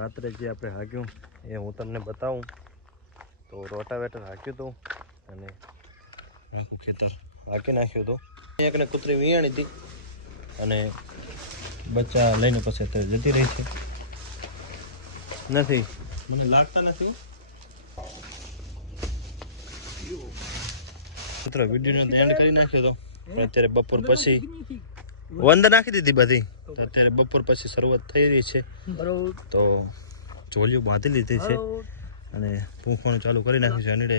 રાત્રે જે આપણે હાક્યું એ હું તમને બતાવું. તો રોટાવેટર હાક્યું હતું અને આખું ખેતર હાકી નાખ્યું હતું એકને કૂતરી વિયાણી હતી અને બચ્ચા લઈને પછી અત્યારે જતી રહી છે. નથી. મને લાગતા નથી કૂતરો વિડીયોનો એન્ડ કરી નાખ્યો હતો પણ અત્યારે બપોર પછી વંદ નાખી દીધી બધી. અત્યારે બપોર પછી શરૂઆત થઈ રહી છે. તો ચોલિયું બાંધી લીધી છે. અને પૂંખવાનું ચાલુ કરી નાખ્યું છે અનડે.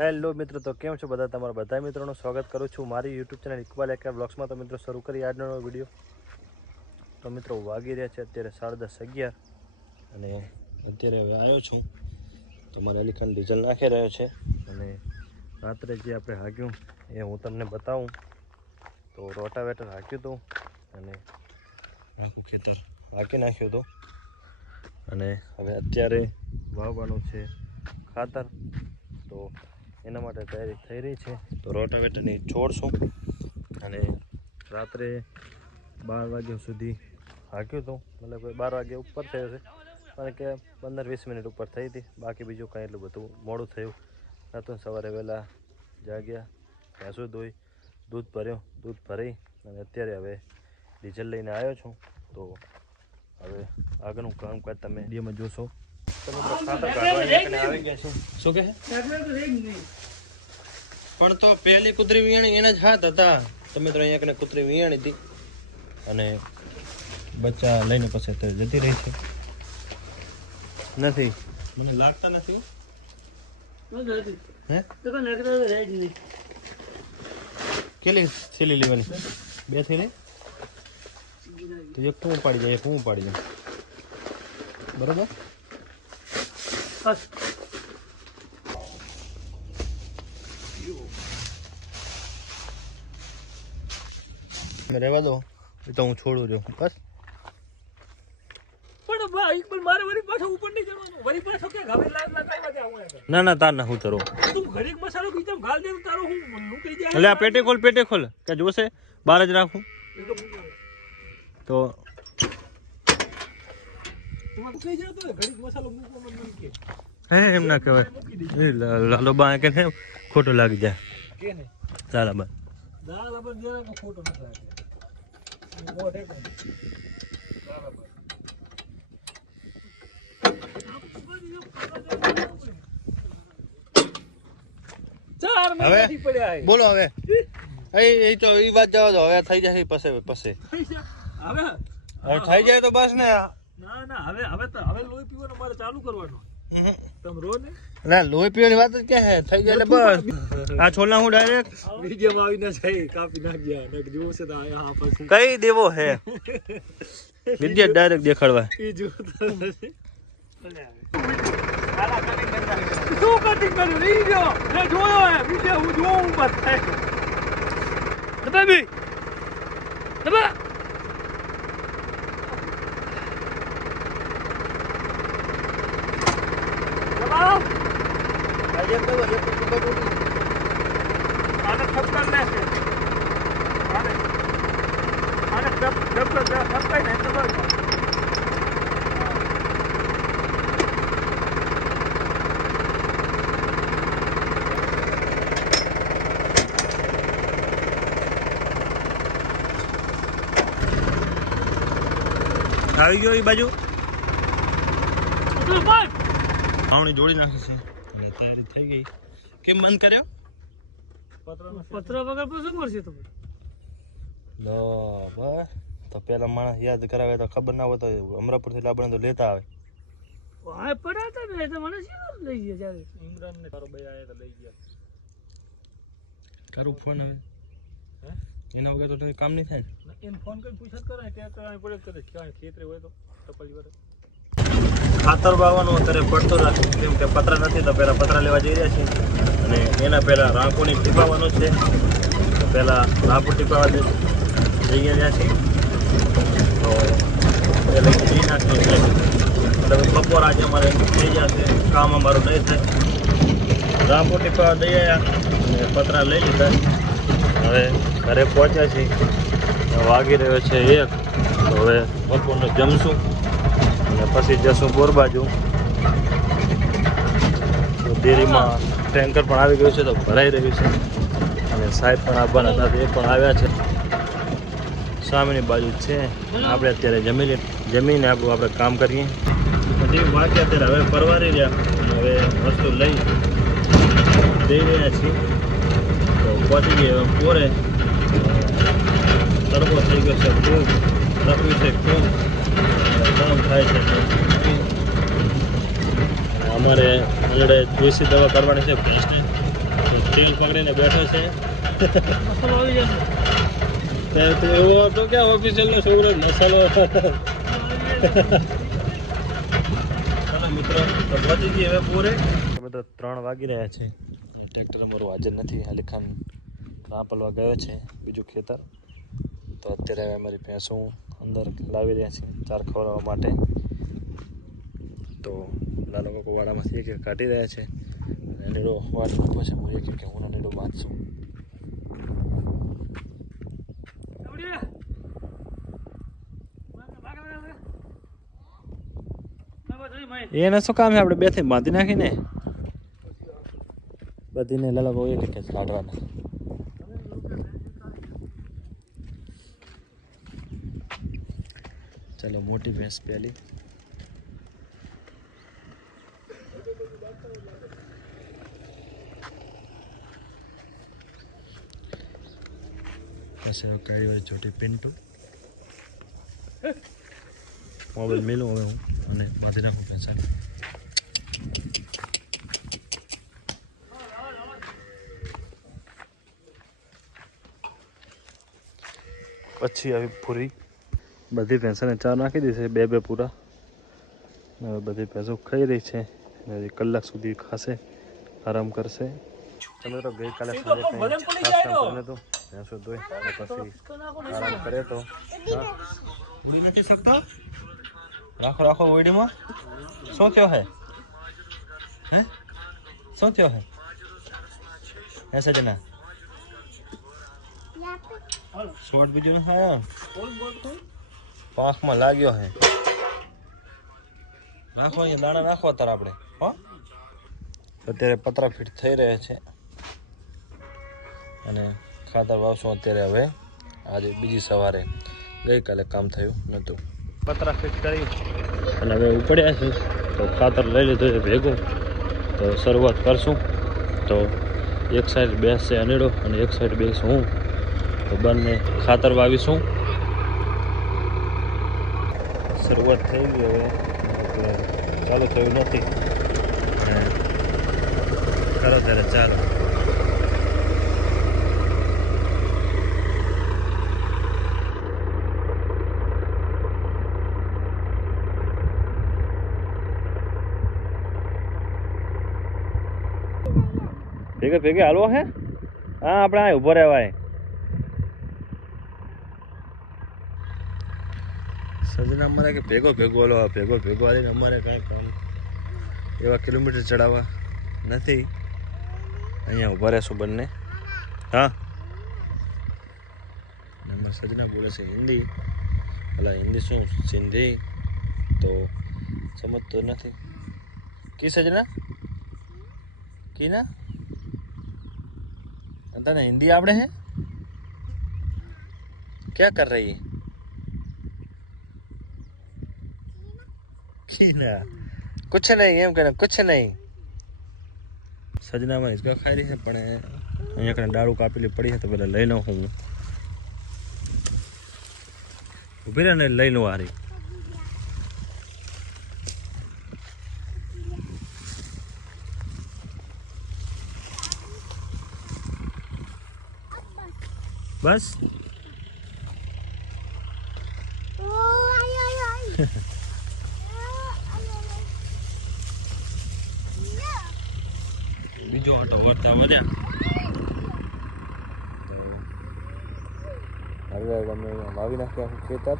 હેલો મિત્રો તો કેમ છો બધા? તમારા બધા મિત્રોનું સ્વાગત કરું છું મારી યુટ્યુબ ચેનલ ઇકબાલ એકા બ્લોગ્સમાં. તો મિત્રો શરૂ કરી આજનો વીડિયો. તો મિત્રો વાગી રહ્યા છે અત્યારે સાડા દસ અગિયાર. અને અત્યારે હવે આવ્યો છું. તો મારે અલીખાન ડીઝલ નાખી રહ્યો છે. અને રાત્રે જે આપણે હાક્યું એ હું તમને બતાવું. તો રોટાવેટર હાક્યું હતું અને આખું ખેતર હાકી નાખ્યું હતું અને હવે અત્યારે વાવવાનું છે ખાતર. તો એના માટે તૈયારી થઈ રહી છે. તો રોટાવેટરની છોડશું અને રાત્રે બાર વાગ્યા સુધી હાક્યું હતું મતલબ બાર વાગ્યા ઉપર થયો છે. કારણ કે પંદર વીસ મિનિટ ઉપર થઈ હતી. બાકી બીજું કાંઈ એટલું બધું મોડું થયું નહોતું. સવારે વહેલા જાગ્યા ભેંસું ધોઈ? દૂધ ભર્યું. દૂધ ભરી અને અત્યારે હવે ડીઝલ લઈને આવ્યો છું. તો હવે આગળનું કામકાજ તમે વિડીયોમાં જોશો. તો મિત્રો ખાતર કાઢવા કને આવી ગયા છે. શું કહે? પણ તો પહેલી કૂતરી વિયાણી એના જ હાથ હતા. તમે તો અહીંયા કુતરી વિયાણી હતી. અને બચ્ચા લઈને પછી જતી રહી છે. નથી. મને લાગતા નથી હે. કેટલી થેલી લેવાની? બે થેલી? તો એક હું પાડી જાય એક હું પાડી જાય બરોબર? મેં રહેવા દો એ તો હું છોડું છું. બસ. પણ મારે વરી પાછો ઉપર નહીં જવાનું વરી પાછો કે ગાવે લાગ લગાવવા કે આવું ના ના તાર ના હું તરો. તું ઘડીક મસાલો બીજો ગાલ દે તારો હું હું કહી જાય એટલે આ પેટે ખોલ પેટે ખોલ. કે જોશે? બહાર જ રાખું. તો એમ ના કહેવાય. લાલો બા કે ને ખોટું લાગી જાય. લાલા બા. ખોટો નથી લાગે મોઢ મહિના થી પડ્યા. બોલો હવે. એ એ તો એ વાત જવા દો. હવે થઈ જશે પછી પછી. જા. હવે? હવે થઈ જાય તો બસ ને. ના ના હવે હવે તો હવે લોહી પીવાનો મારે ચાલુ કરવાનો. તમે રો ને. ના લોહી પીવાની વાત જ ક્યાં હે થઈ જાય બસ. આ છોલા હું ડાયરેક્ટ વિડીયોમાં આવીને જાય કાપી નાખ્યા. ને જોવું છે તો કઈ દેવો હે? વિદ્યા ડાયરેક્ટ દેખાડવા. એ નથી. શું કટિંગ કર્યું ઈ ગયો મેં જોયો હે વીડિયો હું જોઉં થાય દબા બી દબા દબાવ આને આવી ગયો એ બાજુ? આવણી જોડી નાખે છે. અને તૈયારી થઈ ગઈ. કેમ બંધ કર્યો? પત્ર વગર પણ શું કરશે તમે લો બસ. તો પેલા માણસ યાદ કરાવે તો ખબર ના હોય તો અમરાપુરથી લાવવાનું તો લેતા આવે. વાય પડ્યા હતા ને તો મને શું લઈ ગયા જ્યારે ઇમરાન ને તારો ભાઈ આયા તો લઈ ગયા. કરું ફોન હવે હે? એના વગર તો કામ નહીં થાય ને. એને ફોન કરી પૂછત કરે ત્યાં કાંઈ પડે કરે. ક્યાં ખેતરે હોય તો ટપલી વડે ખાતર વાવવાનું અત્યારે પડતો નથી. કેમ કે પતરા નથી તો પહેલાં પતરા લેવા જઈ રહ્યા છીએ. અને એના પહેલાં રાંકોની ટીપાવાનું છે. પહેલાં રાંપુ ટીપાવા દે જઈ ગયા છીએ. તો એ લઈને જઈ નાખીએ એટલે મતલબ બપોર આજે અમારે થઈ જશે કામ અમારું નહીં થાય. રાંપુ ટીપાવા દઈ આવ્યા અને પતરા લઈ લીધા. હવે ઘરે પહોંચ્યા છીએ. વાગી રહ્યો છે એક. તો હવે બપોરનું જમશું અને પછી જશું બોર બાજુ. તો ડેરીમાં ટેન્કર પણ આવી ગયું છે તો ભરાઈ રહ્યું છે. અને સાહેબ પણ આવવાના હતા એ પણ આવ્યા છે. સામેની બાજુ છે. આપણે અત્યારે જમી લે, જમીને આપણું આપણે કામ કરીએ. પછી વાંચ્યા અત્યારે હવે પરવારી રહ્યા. હવે વસ્તુ લઈ. જઈ રહ્યા છીએ. તો પહોંચી હવે પોરે. તડકો થઈ ગયો છે ખૂબ તપી છે ખૂબ કામ થાય છે. અમારે આગળ દેશી દવા કરવાની છે ભેંસને. તેલ પકડીને બેઠો છે. તે એવો હતો કે ઓફિશિયલનો છોકરો મસાલો. મિત્રો તો ગઈ હવે પૂરે. મિત્રો ત્રણ વાગી રહ્યા છે. ટ્રેક્ટર અમારું હાજર નથી અલીખાન રાપલવા ગયો છે બીજું ખેતર. તો અત્યારે હવે અમારી ભેંસો અંદર લાવી રહ્યા છે ચાર ખવડાવવા માટે. તો નાનો કાકો વાડામાંથી એક એક કાઢી રહ્યા છે. નીડો વાટ મૂકો છે હું એક કે હું નીડો વાંચશું એને શું કામ છે આપણે બેથી બાંધી નાખીને. બધીને લલગો એક એક જ કાઢવાના. ચલો, મોટી ભેંસ પહેલી. પાસેનો કાઢી હોય છોટી પિન્ટુ. મોબાઈલ મેલું હવે હું અને બાંધી નાખું પેન્સલ પછી આવી પૂરી બધી ભેંસોને ચા નાખી દીધી છે બે બે પૂરા. હવે બધી ભેંસો ખાઈ રહી છે હજી કલાક સુધી ખાશે આરામ કરશે. તમે તો ગઈકાલે સાંજે કંઈ ખાસ કામ કરીને તો. ભેંસો ધોઈ પછી આરામ કરે તો. નથી શકતો? રાખો રાખો ઓઈડીમાં શું થયો હે? હે? શું થયો હે? હે સજના? શોર્ટ નથી આવ્યો પાંખમાં લાગ્યો હે. નાખો અહીંયા દાણા નાખવા તાર આપણે હો? અત્યારે પતરા ફીટ થઈ રહ્યા છે. અને ખાતર વાવશું અત્યારે હવે. આજે બીજી સવારે ગઈકાલે કામ થયું નહોતું પતરા ફિટ કરી. અને હવે ઉપડ્યા છે તો ખાતર લઈ લીધું છે ભેગું. તો શરૂઆત કરશું. તો એક સાઈડ બેસશે અનેડો અને એક સાઈડ બેસું હું. તો બંને ખાતર વાવીશું. શરૂઆત થઈ ગઈ હવે એટલે ચાલુ થયું નથી ખરો ત્યારે ચાલો ભેગે ભેગે હાલવો હે હા આપણે આ ઊભો રહેવાય સર્જન અમારે કે ભેગો ભેગો લો ભેગો ભેગો આવીને અમારે કાંઈ કામ એવા કિલોમીટર ચડાવવા નથી. અહીંયા ઊભા રહેશું બંને. હા? અમારે સજના બોલે છે હિન્દી. એટલે હિન્દી શું? સિંધી? તો સમજતો નથી. કી સજના? કી ના તને હિન્દી આપણે હે? ક્યાં કર રહી है कीना कुछ नहीं એમ કે कुछ નહીં સજનામાં હિંચકા ખાઈ રહી છે પણ અહીંયા કને ડાળું કાપેલી પડી છે તો પેલા લઈ લઉં હું ઊભી રહે ને લઈ લઉં આરી બસ તો વધ્યા હવે તમે વાવી નાખ્યા ખેતર.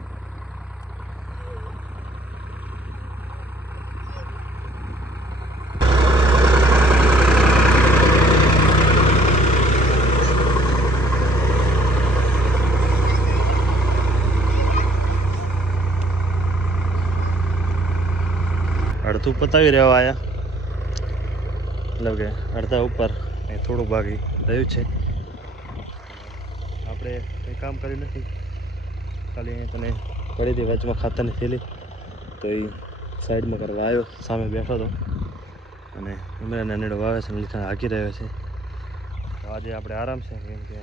અડધું પતાવી રહ્યા આયા. મતલબ કે અડધા ઉપર. એ થોડું બાકી રહ્યું છે. આપણે કંઈ કામ કર્યું નથી. ખાલી અહીંયા તને પડી હતી વચમાં ખાતરની થેલી. તો એ સાઈડમાં કરવા આવ્યો, સામે બેઠો હતો. અને ઉમરાને અનેડો વાવે છે લીધા હાકી રહ્યો છે. તો આજે આપણે આરામ છે, કેમ કે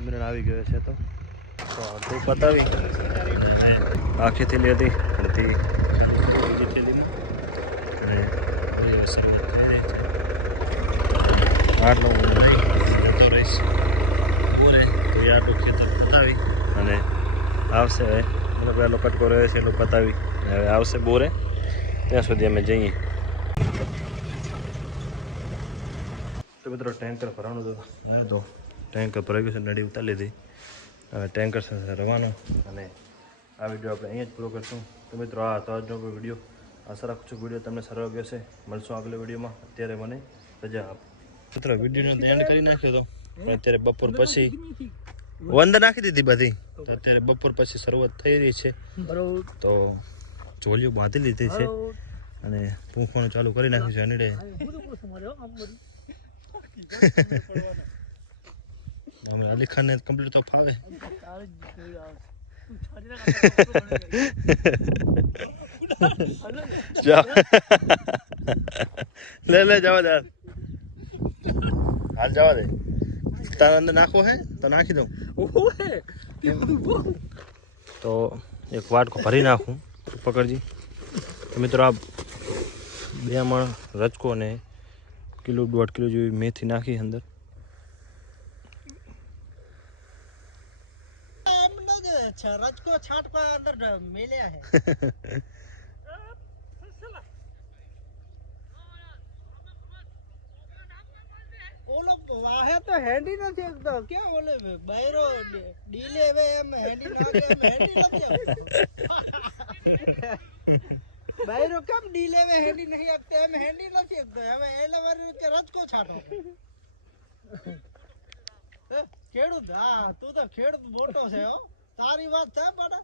ઉમરાન આવી ગયો છે તો. તો બતાવી. આખી થેલી હતી અને હવે શરૂઆત થઈ રહી છે જતો રહીશ બોરે તો એ આટલું ખેતર પતાવી અને આવશે હવે. મતલબ પહેલો કટકો રહ્યો છે એટલું પતાવી. હવે આવશે બોરે. ત્યાં સુધી અમે જઈએ. તો મિત્રો ટેન્કર ભરવાનું તો લાવ્યો તો ટેન્કર ભરાઈ ગયું છે નડી ઉતારી લીધી. હવે ટેન્કર સાથે રવાનો. અને આ વીડિયો આપણે અહીંયા જ પૂરો કરશું. તો મિત્રો આ હતો આજનો વીડિયો. આશા રાખું છું વીડિયો તમને સારો લાગ્યો છે મળશું આગલા વિડીયોમાં. અત્યારે મને રજા આપ. મિત્રો વિડીયોનો એન્ડ કરી નાખ્યો તો. પણ અત્યારે બપોર પછી અંદર નાખી દીધી બધી. તો અત્યારે બપોર પછી શરૂઆત થઈ રહી છે. તો ચોલીઓ બાંધી લીધી છે. અને પૂંખવાનું ચાલુ કરી નાખ્યું છે અનડે હમણાં અલી ખાનને કમ્પ્લીટ તો ફાવે. લે લે જવા દે. હાલ જવા દે તારા અંદર નાખવો હે તો નાખી દઉં તો એક વાટકો ભરી નાખું પકડજી તો મિત્રો આ બે મણ રચકો ને કિલો દોઢ કિલો જેવી મેથી નાખી અંદર. રજકો છાંટકો અંદર મેલ્યા હે ઓલો વાહે તો હેન્ડી નથી એકતો ક્યાં ઓલે બૈરો ડીલે વે એમ હેન્ડી નાખે એમ હેન્ડી નથી બૈરો કેમ ડીલે વે હેન્ડી નહીં આપતો? એમ હેન્ડી નથી એકતો હવે એલા વારી કે રજકો છાંટો. ખેડૂત? હા, તું તો ખેડૂત મોટો છે, હો. તારી વાત છે બડા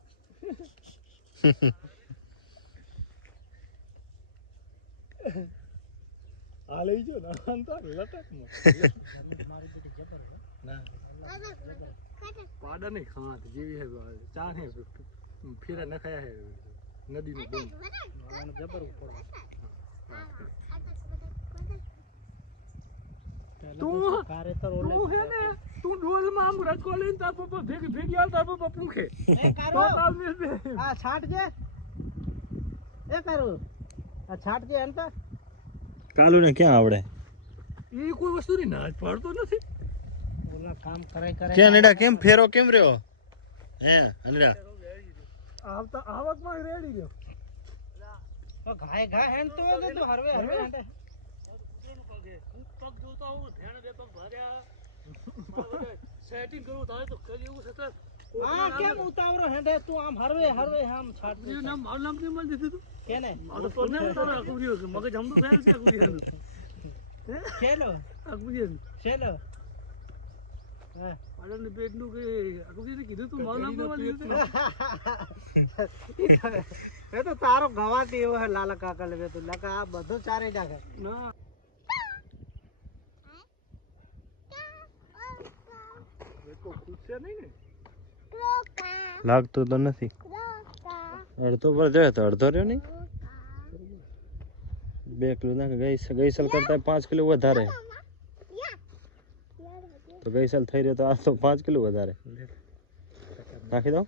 આ લઈ જો ના તો લટકમાં પાડા નહીં ખાત જેવી હે ચા હે ફેરા નખાયા હે નદીનું બંધ જબર તું તું હે ને તું ડોલમાં આમ રજકો લઈને તાર પપ્પા ભેગી ભેગી આવ તાર પપ્પા પૂંખે તો તાલ મેં દે આ છાંટજે એ કરું આ છાંટજે એમ તો કાલુ ને ક્યાં આવડે? એ કોઈ વસ્તુ ની ના જ પાડતો નથી. ઓલા કામ કરાય કરાય ક્યાં નેડા કેમ ફેરો કેમ રહ્યો? હે અનડા. આવતા આવકમાં રેડી ગયો ઘાય ઘા હેણ તો તો હરવે હરવે હેંડે પગ જોતા હું? ધ્યાન બે પગ ભર્યા સેટિંગ કરવું તારે તો કરી એવું છે હા કેમ ઉતાવળો હેંડે? તું આમ હરવે હરવે આમ નામ મારું નામ કેમ મળી દીધું કેને આ તો કોને તારા અકુરિયો છે? મગજ હમણાં ફેર છે અકુરિયો ચેલો અકુરિયો ચેલો હા. પાડોની પેટનું કે અકુરિયો કીધું તું મારું નામ દીધું એ તો તારો ગવાતી એવો હે લાલા કાકા લે તું. લકા આ બધું ચારે જાગે ના. લાગતું તો નથી. અડધો પર જાય તો અડધો રહ્યો નહીં? બે કિલો નાખે. ગઈ ગઈ સાલ કરતા પાંચ કિલો વધારે. તો ગઈ સાલ થઈ રહ્યો તો આ તો પાંચ કિલો વધારે. નાખી દો.